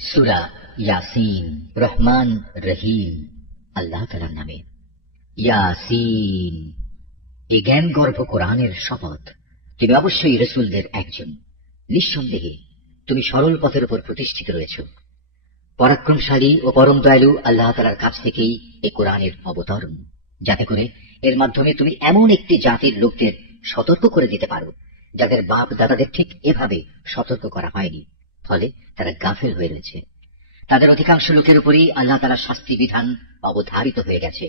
সূরা ইয়াসিন। রহমান রহিম আল্লাহ তাআলার নামে। ইয়াসিন, এই জ্ঞান গর্ভ কোরআনের শপথ। তুমি অবশ্যই রাসূলদের একজন। নিঃসন্দেহে তুমি সরল পথের উপর প্রতিষ্ঠিত রয়েছ। পরাক্রমশালী ও পরম দয়ালু আল্লাহ তাআলার কাছ থেকেই এই কোরআনের অবতরণ, যাতে করে এর মাধ্যমে তুমি এমন একটি জাতির লোকদের সতর্ক করে দিতে পারো যাদের বাপ দাদাদের ঠিক এভাবে সতর্ক করা হয়নি, ফলে তারা গাফেল হয়ে রয়েছে। তাদের অধিকাংশ লোকের উপরই আল্লাহ তাআলার শাস্তি বিধান অবধারিত হয়ে গেছে,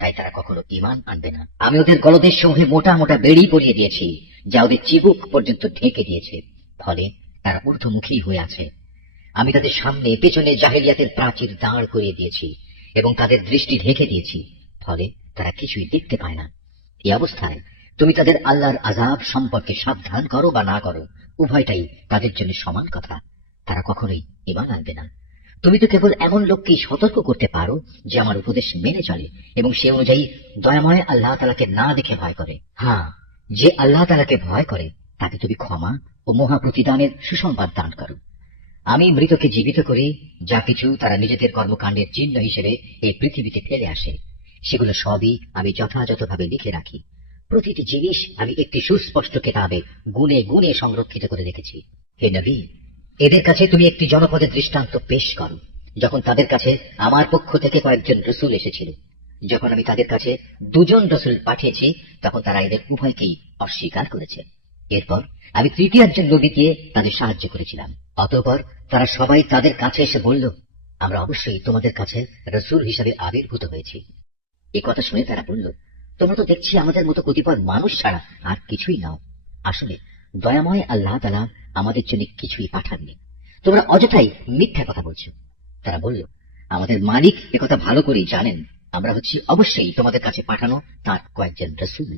তাই তারা কখনো ঈমান আনবে না। আমি ওদের গলদেশ সমূহে মোটা মোটা বেড়ি পরিয়ে দিয়েছি, যা ওদের চিবুক পর্যন্ত ঢেকে দিয়েছে, ফলে তারা ঊর্ধ্বমুখী হয়ে আছে। আমি তাদের সামনে পেছনে জাহেলিয়াতের প্রাচীর দাঁড় করিয়ে দিয়েছি এবং তাদের দৃষ্টি ঢেকে দিয়েছি, ফলে তারা কিছুই দেখতে পায় না। এই অবস্থায় তুমি তাদের আল্লাহর আযাব সম্পর্কে সাবধান করো বা না করো, উভয়টাই তাদের জন্য সমান কথা। তারা কখনোই ঈমান আনবে না। তুমি তো কেবল এমন লোককেই সতর্ক করতে পারো যে আমার উপদেশ মেনে চলে এবং সে অনুযায়ী দয়াময় আল্লাহ তাআলাকে না দেখে ভয় করে। হ্যাঁ, যে আল্লাহ তাআলাকে ভয় করে তাকে তুমি ক্ষমা ও মহা প্রতিদানের সুসংবাদ দান করো। আমি মৃতকে জীবিত করি, যা কিছু তারা নিজেদের কর্মকাণ্ডের চিহ্ন হিসেবে এই পৃথিবীতে ফেলে আসে, সেগুলো সবই আমি যথাযথভাবে লিখে রাখি। প্রতিটি জিনিস আমি একটি সুস্পষ্ট কিতাবে গুণে গুণে সংরক্ষিত করে রেখেছি। হে নবী, এদের কাছে তুমি একটি জনপদের দৃষ্টান্ত পেশ করো, যখন তাদের কাছে আমার পক্ষ থেকে কয়েকজন রসুল এসেছিল। যখন আমি তাদের কাছে 2 জন রসুল পাঠিয়েছি, তখন তারা এদের উভয়কেই অস্বীকার করেছে। এরপর আমি তৃতীয় একজন নবীকে তাদের সাহায্য করেছিলাম। অতঃপর তারা সবাই তাদের কাছে এসে বলল, আমরা অবশ্যই তোমাদের কাছে রসুল হিসাবে আবির্ভূত হয়েছি। এ কথা শুনে তারা বলল, তোমরা তো দেখছি আমাদের মতো কতিপয় মানুষ ছাড়া আর কিছুই নাও। আসলে দয়াময় আল্লাহ তাআলা আমাদের জন্য কিছুই পাঠাননি, তোমরা অযথাই মিথ্যা কথা বলছো। তারা বলল, আমাদের মালিক একথা ভালো করেই জানেন, আমরা হচ্ছি অবশ্যই তোমাদের কাছে পাঠানো তার কয়েকজন রসুল।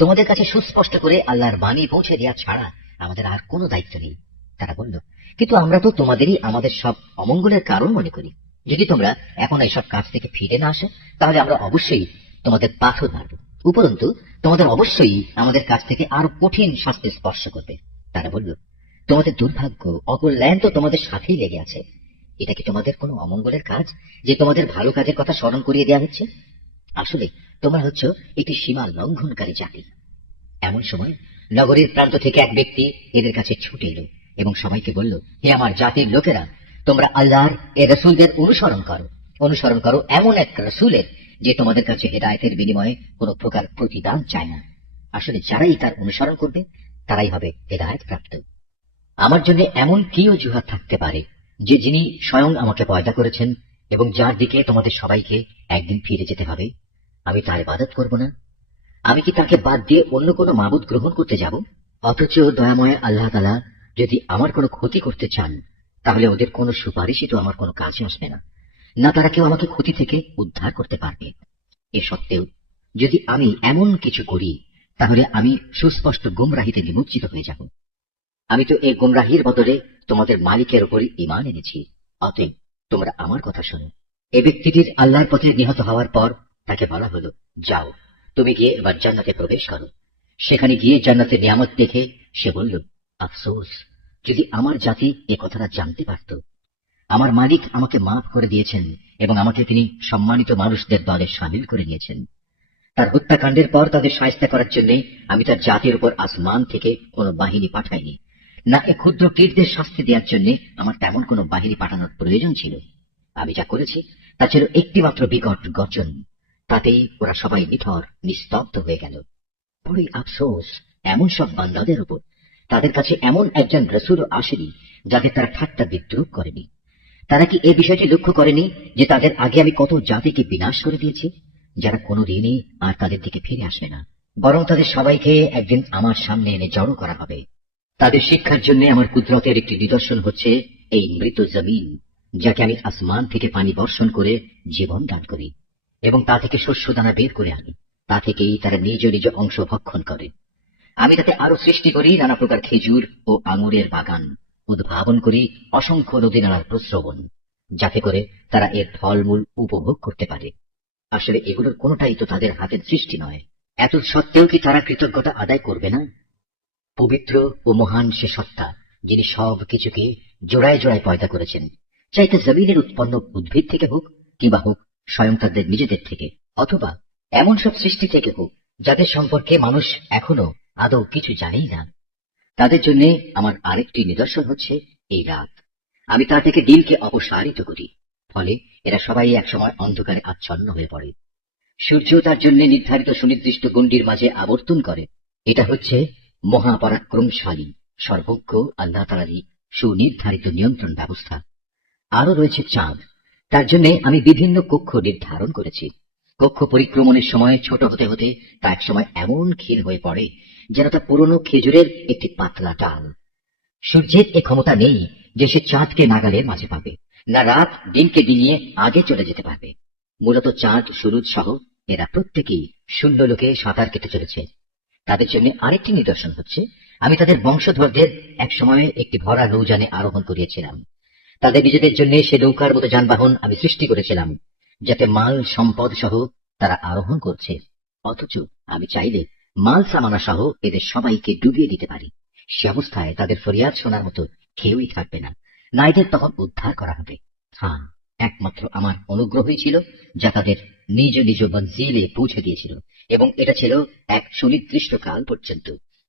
তোমাদের কাছে সুস্পষ্ট করে আল্লাহর বাণী পৌঁছে দেওয়া ছাড়া আমাদের আর কোনো দায়িত্ব নেই। তারা বলল, কিন্তু আমরা তো তোমাদেরই আমাদের সব অমঙ্গলের কারণ মনে করি। যদি তোমরা এখন এইসব কাজ থেকে ফিরে না আসো, তাহলে আমরা অবশ্যই তোমাদের পাথর মারব। উপরন্তু তোমাদের অবশ্যই আমাদের কাছ থেকে আরো কঠিন শাস্তি স্পর্শ করবে। তারা বলল, তোমাদের দুর্ভাগ্য অকল্যাণ তো তোমাদের সাথেই লেগে আছে। এটা কি তোমাদের কোনো অমঙ্গলের কাজ যে তোমাদের ভালো কাজের কথা স্মরণ করিয়ে দেওয়া হচ্ছে? আসলে তোমরা হচ্ছ একটি সীমা লঙ্ঘনকারী জাতি। এমন সময় নগরীর প্রান্ত থেকে এক ব্যক্তি এদের কাছে ছুটে এলো এবং সবাইকে বলল, হে আমার জাতির লোকেরা, তোমরা আল্লাহর এ রসুলদের অনুসরণ করো এমন এক রসুলের যে তোমাদের কাছে হেদায়েতের বিনিময়ে কোন প্রকার প্রতিদান চায় না। আসলে যারাই তার অনুসরণ করবে তারাই হবে হেদায়েত প্রাপ্ত। আমার জন্য এমন কি অজুহাত থাকতে পারে যে যিনি স্বয়ং আমাকে পয়দা করেছেন এবং যার দিকে তোমাদের সবাইকে একদিন ফিরে যেতে হবে, আমি তার ইবাদত করব না? আমি কি তাকে বাদ দিয়ে অন্য কোনো মাবুদ গ্রহণ করতে যাব? অথচ দয়াময় আল্লাহ তাআলা যদি আমার কোনো ক্ষতি করতে চান, তাহলে ওদের কোনো সুপারিশই তো আমার কোনো কাজে আসবে না, না তারা কেউ আমাকে ক্ষতি থেকে উদ্ধার করতে পারবে। এ সত্ত্বেও যদি আমি এমন কিছু করি, তাহলে আমি সুস্পষ্ট গুমরাহিতে নিমজ্জিত হয়ে যাব। আমি তো এই গুমরাহির বদলে তোমাদের মালিকের উপরই ঈমান এনেছি। অতএব তোমরা আমার কথা শোনো। এ ব্যক্তিটির আল্লাহর পথে নিহত হওয়ার পর তাকে বলা হলো, যাও, তুমি গিয়ে এবার জান্নাতে প্রবেশ করো। সেখানে গিয়ে জান্নাতের নিয়ামত দেখে সে বলল, আফসোস, যদি আমার জাতি এ কথাটা জানতে পারত। আমার মালিক আমাকে মাফ করে দিয়েছেন এবং আমাকে তিনি সম্মানিত মানুষদের দলে সামিল করে নিয়েছেন। তার হত্যাকাণ্ডের পর তাদের শায়েস্তা করার জন্য আমি তার জাতির উপর আসমান থেকে কোনো বাহিনী পাঠাইনি, না এ ক্ষুদ্র কীটদের শাস্তি দেওয়ার জন্য আমার তেমন কোনো বাহিনী পাঠানোর প্রয়োজন ছিল। আমি যা করেছি তা ছিল একটিমাত্র বিকট গর্জন, তাতেই ওরা সবাই নিথর নিস্তব্ধ হয়ে গেল। বড়ই আফসোস এমন সব বান্দাদের উপর, তাদের কাছে এমন একজন রসুলও আসেনি যাদের তারা ঠাট্টা বিদ্রুপ করেনি। তারা কি এ বিষয়টি লক্ষ্য করেনি যে তাদের আগে আমি কত জাতিকে বিনাশ করে দিয়েছি, যারা কোনো দিনই আর তাদের দিকে ফিরে আসবে না, বরং তাদের সবাইকে একদিন আমার সামনে এনে জড়ো করা হবে। তাদের শিক্ষার জন্য আমার কুদরতের একটি নিদর্শন হচ্ছে এই মৃত জমিন, যাকে আমি আসমান থেকে পানি বর্ষণ করে জীবন দান করি এবং তা থেকে শস্য দানা বের করে আনি। তা থেকেই তারা নিজ নিজ অংশ ভক্ষণ করে। আমি তাতে আরো সৃষ্টি করি নানা প্রকার খেজুর ও আঙুরের বাগান, উদ্ভাবন করি অসংখ্য নদী নালার প্রস্রবণ, যাতে করে তারা এর ফলমূল উপভোগ করতে পারে। আসলে এগুলোর কোনোটাই তো তাদের হাতের সৃষ্টি নয়। এত সত্ত্বেও কি তারা কৃতজ্ঞতা আদায় করবে না? পবিত্র ও মহান সে সত্তা, যিনি সব কিছুকে জোড়ায় জোড়ায় পয়দা করেছেন, চাইতে জমিনের উৎপন্ন উদ্ভিদ থেকে হোক কিংবা হোক স্বয়ং তাদের নিজেদের থেকে, অথবা এমন সব সৃষ্টি থেকে হোক যাদের সম্পর্কে মানুষ এখনো আদৌ কিছু জানেই না। তাদের জন্য আমার আরেকটি নিদর্শন হচ্ছে এই রাত। আমি তা থেকে দিনকে অপসারিত করি, ফলে এরা সবাই একসময় অন্ধকারে আচ্ছন্ন হয়ে পড়ে। সূর্য তার জন্য নির্ধারিত সুনির্দিষ্ট গণ্ডির মাঝে আবর্তন করে। এটা হচ্ছে মহাপরাক্রমশালী সর্বজ্ঞ আল্লাহ তাআলারই সুনির্ধারিত নিয়ন্ত্রণ ব্যবস্থা। আরো রয়েছে চাঁদ, তার জন্য আমি বিভিন্ন কক্ষ নির্ধারণ করেছি। কক্ষ পরিক্রমণের সময় ছোট হতে হতে তা একসময় এমন ক্ষীণ হয়ে পড়ে যেন তা পুরনো খেজুরের একটি পাতলা ডাল। সূর্যের এ ক্ষমতা নেই যে সে চাঁদকে নাগালের মাঝে পাবে, না রাত দিনকে ডিঙিয়ে আগে চলে যেতে পারবে। মূলত চাঁদ, সুরুজ সহ এরা প্রত্যেকেই শূন্য লোকে সাঁতার কেটে চলেছে। তাদের জন্য আরেকটি নিদর্শন হচ্ছে, আমি তাদের বংশধরদের এক সময়ে একটি ভরা নৌযানে আরোহণ করিয়েছিলাম। তাদের নিজেদের জন্য সে নৌকার মতো যানবাহন আমি সৃষ্টি করেছিলাম, যাতে মাল সম্পদ সহ তারা আরোহণ করছে। অথচ আমি চাইলে মাল সামানা সহ এদের সবাইকে ডুবিয়ে দিতে পারি। সে অবস্থায় তাদের ফরিয়াদ শোনার মতো কেউই থাকবে না, না এদের তখন উদ্ধার করা হবে। হ্যাঁ, একমাত্র আমার অনুগ্রহই ছিল যা তাদের নিজ নিজ মঞ্জিলে পৌঁছে দিয়েছিল, এবং এটা ছিল এক সুনির্দিষ্ট কাল পর্যন্ত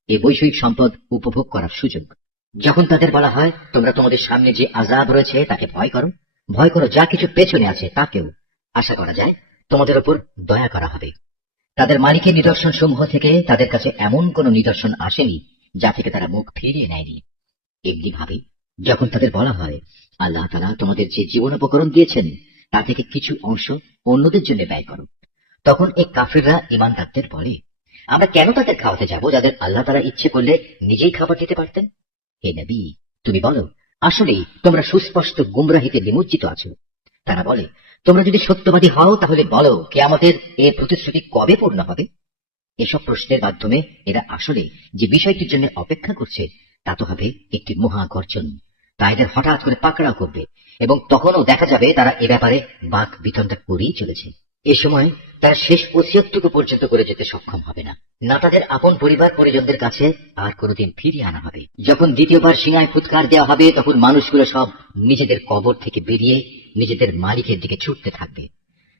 এই বৈষয়িক সম্পদ উপভোগ করার সুযোগ। যখন তাদের বলা হয়, তোমরা তোমাদের সামনে যে আযাব রয়েছে তাকে ভয় করো, ভয় করো যা কিছু পেছনে আছে তাকেও, আশা করা যায় তোমাদের ওপর দয়া করা হবে। তাদের মালিকের নিদর্শন সমূহ থেকে তাদের কাছে এমন কোন নিদর্শন আসেনি যা থেকে তারা মুখ ফিরিয়ে নেয়নি। এমনি ভাবে যখন তাদের বলা হয়, আল্লাহ তাআলা তোমাদের যে জীবনোপকরণ দিয়েছেন তা থেকে কিছু অংশ অন্যদের জন্য ব্যয় করো, তখন এই কাফিররা ঈমানদারদের বলে, আমরা কেন তাদের খাওয়াতে যাব যাদের আল্লাহ তাআলা ইচ্ছে করলে নিজেই খাবার দিতে পারতেন। হে নবী, তুমি বলো, আসলেই তোমরা সুস্পষ্ট গুমরাহিতে নিমজ্জিত আছো। তারা বলে, তোমরা যদি সত্যবাদী হও তাহলে বলো কিয়ামতের এর প্রতিশ্রুতি কবে পূর্ণ হবে। এসব প্রশ্নের মাধ্যমে এরা আসলে যে বিষয়টির জন্য অপেক্ষা করছে তা তো হবে একটি মহাগর্জন। তা এদের হঠাৎ করে পাকড়াও করবে, এবং তখনও দেখা যাবে তারা এ ব্যাপারে বাক বিতণ্ডা করেই চলেছে। এ সময় তারা শেষ ওসিয়তটুকু পর্যন্ত করে যেতে সক্ষম হবে না, না তাদের আপন পরিবার পরিজনদের কাছে আর কোনোদিন ফিরিয়ে আনা হবে। যখন দ্বিতীয়বার সিংহায় ফুৎকার দেওয়া হবে, তখন মানুষগুলো সব নিজেদের কবর থেকে বেরিয়ে নিজেদের মালিকের দিকে ছুটতে থাকবে।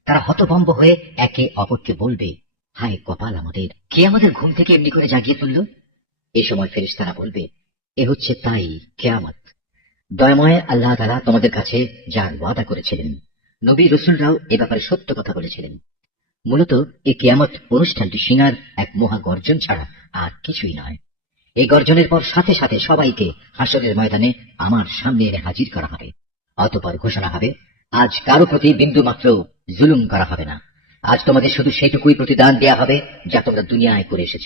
তারা হতভম্ব হয়ে একে অপরকে বলবে, হায় কপাল আমাদের, কে আমাদের ঘুম থেকে এমনি করে জাগিয়ে তুলল। এ সময় ফেরেশতারা বলবে, এ হচ্ছে তাই কিয়ামত। দয়াময় আল্লাহ তাআলা তোমাদের কাছে যার ওয়াদা করেছিলেন, নবী রাসূলরাও এ ব্যাপারে সত্য কথা বলেছিলেন। মূলত এই কিয়ামত অনুষ্ঠানটি সিনার এক মহা গর্জন ছাড়া আর কিছুই নয়। এই গর্জনের পর সাথে সাথে সবাইকে হাসরের ময়দানে আমার সামনে এনে হাজির করা হবে। অতঃপর ঘোষণা হবে, আজ কারো প্রতি বিন্দু মাত্র জুলুম করা হবে না। আজ তোমাদের শুধু সেটুকুই প্রতিদান দেয়া হবে যা তোমরা দুনিয়ায় করে এসেছ।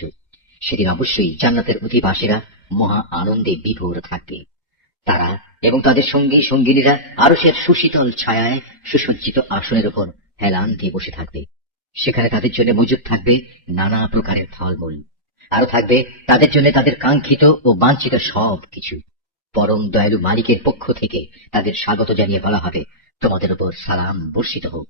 সেদিন অবশ্যই জান্নাতের অধিবাসীরা মহা আনন্দে বিভোর থাকবে। তারা এবং তাদের সঙ্গী সঙ্গিনীরা আরশের সুশীতল ছায়ায় সুসজ্জিত আসনের উপর হেলান দিয়ে বসে থাকবে। সেখানে তাদের জন্য মজুদ থাকবে নানা প্রকারের ফলমূল, আরো থাকবে তাদের জন্য তাদের কাঙ্ক্ষিত ও বাঞ্ছিত সব কিছু। পরম দয়ালু মালিকের পক্ষ থেকে তাদের স্বাগত জানিয়ে বলা হবে, তোমাদের উপর সালাম বর্ষিত হোক।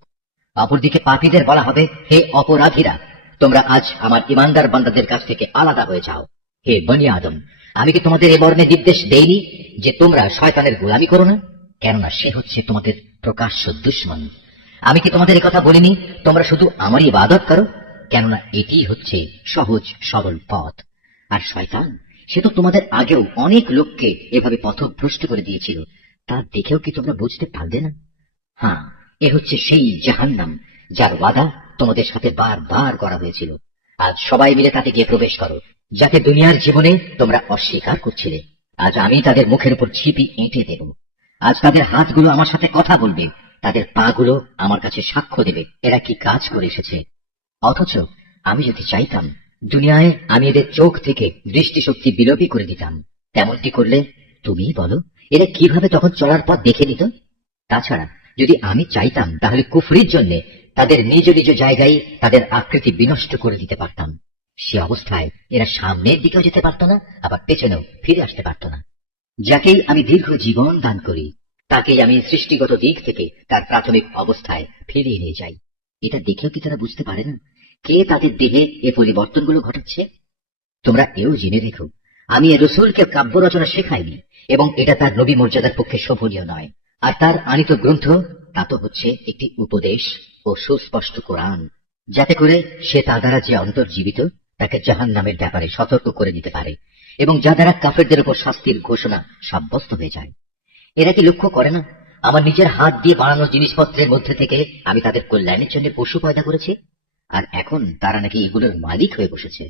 অপরদিকে পাপীদের বলা হবে, হে অপরাধীরা, তোমরা আজ আমার ইমানদার বান্দাদের কাছ থেকে আলাদা হয়ে যাও। হে বনি আদম, আমি কি তোমাদের এ মর্মে নির্দেশ দেইনি যে তোমরা শয়তানের গোলামি করো না? কেননা সে হচ্ছে তোমাদের প্রকাশ্য দুশমন। আমি কি তোমাদের কথা বলিনি তোমরা শুধু আমারই ইবাদত করো? কেননা এটিই হচ্ছে সহজ সরল পথ। আর শয়তান, সে তো তোমাদের আগেও অনেক লোককে এভাবে পথভ্রষ্ট করে দিয়েছিল, তা দেখেও কি তোমরা বুঝতে পারলে না? হ্যাঁ, এ হচ্ছে সেই জাহান্নাম যার ওয়াদা তোমাদের সাথে বারবার করা হয়েছিল। আজ সবাই মিলে তাতে গিয়ে প্রবেশ করো, যাতে দুনিয়ার জীবনে তোমরা অস্বীকার করছিলে। আজ আমি তাদের মুখের উপর ছিপি এঁটে দেব। আজ তাদের হাতগুলো আমার সাথে কথা বলবে, তাদের পা গুলো আমার কাছে সাক্ষ্য দেবে এরা কি কাজ করে এসেছে। অথচ আমি যদি চাইতাম, দুনিয়ায় আমি এদের চোখ থেকে দৃষ্টিশক্তি বিলোপী করে দিতাম। তেমনটি করলে তুমি বলো এরা কিভাবে তখন চলার পথ দেখে নিত? তাছাড়া যদি আমি চাইতাম তাহলে কুফরির জন্য তাদের নিজ নিজ জায়গায় তাদের আকৃতি বিনষ্ট করে দিতে পারতাম। সে অবস্থায় এরা সামনের দিকেও যেতে পারত না, আবার পেছনেও ফিরে আসতে পারত না। যাকেই আমি দীর্ঘ জীবন দান করি তাকেই আমি সৃষ্টিগত দিক থেকে তার প্রাথমিক অবস্থায় ফিরিয়ে নিয়ে যাই। এটা দেখেও কি তারা বুঝতে পারে না কে তাদের দেহে এ পরিবর্তনগুলো ঘটাচ্ছে? তোমরা এও জেনে রেখো, আমি এ রসুলকে কাব্য রচনা শেখাইনি, এবং এটা তার নবী মর্যাদার পক্ষে শোভনীয় নয়। আর তার আনিত গ্রন্থ তা তো হচ্ছে একটি উপদেশ ও সুস্পষ্ট কোরআন, যাতে করে সে তা দ্বারা যে অন্তর্জীবিত তাকে জাহান্নামের ব্যাপারে সতর্ক করে দিতে পারে, এবং যা দ্বারা কাফেরদের উপর শাস্তির ঘোষণা সাব্যস্ত হয়ে যায়। এরা কি লক্ষ্য করে না, আমার নিজের হাত দিয়ে বানানো জিনিসপত্রের মধ্যে থেকে আমি তাদের কল্যাণের জন্য পশু পয়দা করেছি, আর এখন তারা নাকি এগুলোর মালিক হয়ে বসেছে।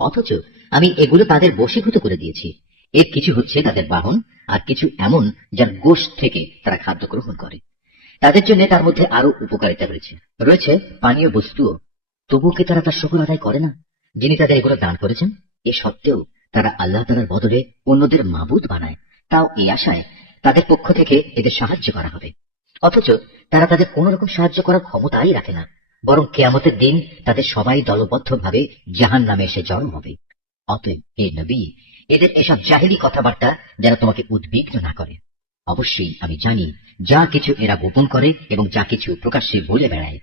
অথচ আমি এগুলো তাদের বশীভূত করে দিয়েছি। এর কিছু হচ্ছে তাদের বাহন, আর কিছু এমন যার গোশত থেকে তারা খাদ্য গ্রহণ করে। তাদের জন্য তার মধ্যে আরো উপকারিতা রয়েছে পানীয় বস্তুও। তবুও কি তারা তার শুকর আদায় করে না, যিনি তাদের এগুলো দান করেছেন? এ সত্ত্বেও তারা আল্লাহ তাআলার বদলে অন্যদের মাবুদ বানায়, তাও এই আশায় তাদের পক্ষ থেকে এদের সাহায্য করা হবে। অথচ তারা তাদের কোন রকম সাহায্য করার ক্ষমতাই রাখে না, বরং কিয়ামতের দিন তাদের সবাই দলবদ্ধভাবে জাহান্নামে এসে জড়ো হবে। অতএব হে নবী, এদের এসব জাহেলি কথাবার্তা যেন তোমাকে উদ্বিগ্ন না করে। অবশ্যই আমি জানি যা কিছু এরা গোপন করে এবং যা কিছু প্রকাশ্যে বলে বেড়ায়।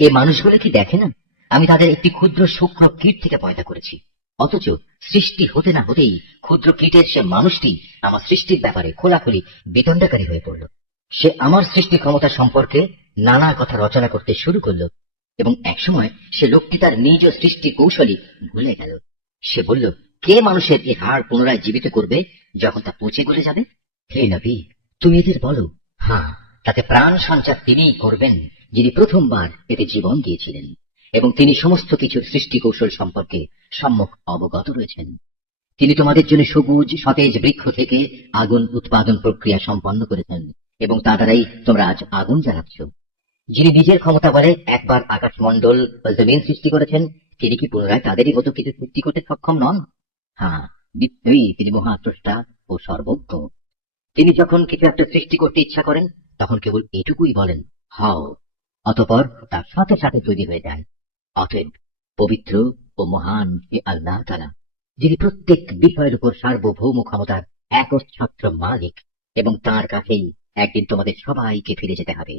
এ মানুষগুলো কি দেখে না আমি তাদের একটি ক্ষুদ্র সূক্ষ্ম কীট থেকে পয়দা করেছি? অথচ সৃষ্টি হতে না হতেই ক্ষুদ্র কীটের সে মানুষটি আমার সৃষ্টির ব্যাপারে খোলাখুলি বিতণ্ডাকারী হয়ে পড়ল। সে আমার সৃষ্টি ক্ষমতা সম্পর্কে নানা কথা রচনা করতে শুরু করল, এবং একসময় সে লোকটি তার নিজ সৃষ্টি কৌশলী ভুলে গেল। সে বলল, কে মানুষের এই হাড় পুনরায় জীবিত করবে যখন তা পচে গলে যাবে? হে নবী, তুমি এদের বলো, হ্যাঁ, তাতে প্রাণ সঞ্চার তিনিই করবেন যিনি প্রথমবার এতে জীবন দিয়েছিলেন, এবং তিনি সমস্ত কিছুর সৃষ্টি কৌশল সম্পর্কে সম্যক অবগত রয়েছেন। তিনি তোমাদের জন্য সবুজ সতেজ বৃক্ষ থেকে আগুন উৎপাদন প্রক্রিয়া সম্পন্ন করেছেন, এবং তা দ্বারাই তোমরা আজ আগুন জ্বালাচ্ছ। যিনি নিজের ক্ষমতা বলে একবার আকাশমণ্ডল বা জমিন সৃষ্টি করেছেন, তিনি কি পুনরায় তাদেরই মতো কিছু সৃষ্টি করতে সক্ষম নন? হ্যাঁ, নিশ্চয়ই তিনি মহাস্রষ্টা ও সর্বজ্ঞ। তিনি যখন কিছু একটা সৃষ্টি করতে ইচ্ছা করেন, তখন কেবল এটুকুই বলেন, হও, অতঃপর তার সাথে সাথে তৈরি হয়ে যায়। অতএব পবিত্র ও মহান এ আল্লাহ তাআলা, যিনি প্রত্যেক বিষয়ের উপর সার্বভৌম ক্ষমতার একচ্ছত্র মালিক, এবং তাঁর কাছেই একদিন তোমাদের সবাইকে ফিরে যেতে হবে।